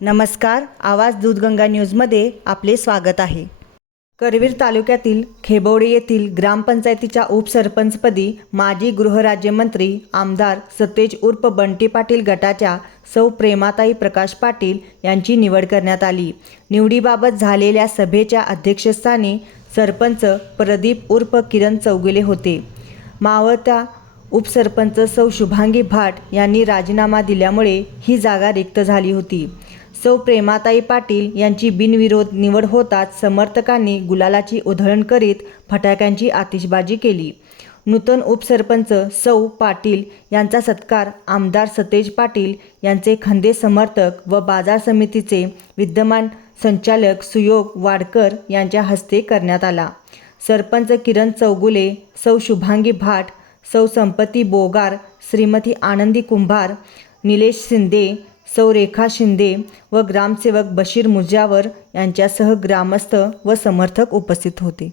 नमस्कार, आवाज दूधगंगा न्यूजमध्ये आपले स्वागत आहे। करवीर तालुक्यातील खेबवडे येथील ग्रामपंचायतीच्या उपसरपंचपदी माजी गृहराज्यमंत्री आमदार सतेज उर्फ बंटी पाटील गटाच्या सौ प्रेमाताई प्रकाश पाटील यांची निवड करण्यात आली। निवडीबाबत झालेल्या सभेच्या अध्यक्षस्थानी सरपंच प्रदीप उर्फ किरण चौगुले होते। मावळत्या उपसरपंच सौ शुभांगी भाट यांनी राजीनामा दिल्यामुळे ही जागा रिक्त झाली होती। सौ प्रेमाताई पाटील यांची बिनविरोध निवड होताच समर्थकांनी गुलालाची उधळण करीत फटाक्यांची आतिषबाजी केली। नूतन उपसरपंच सौ पाटील यांचा सत्कार आमदार सतेज पाटील यांचे खंदे समर्थक व बाजार समितीचे विद्यमान संचालक सुयोग वाडकर यांच्या हस्ते करण्यात आला। सरपंच किरण चौगुले, सौ शुभांगी भाट, सौ संपत्ती बोगार, श्रीमती आनंदी कुंभार, निलेश शिंदे, सौ रेखा शिंदे व ग्रामसेवक बशीर मुजावर यांच्यासह ग्रामस्थ व समर्थक उपस्थित होते।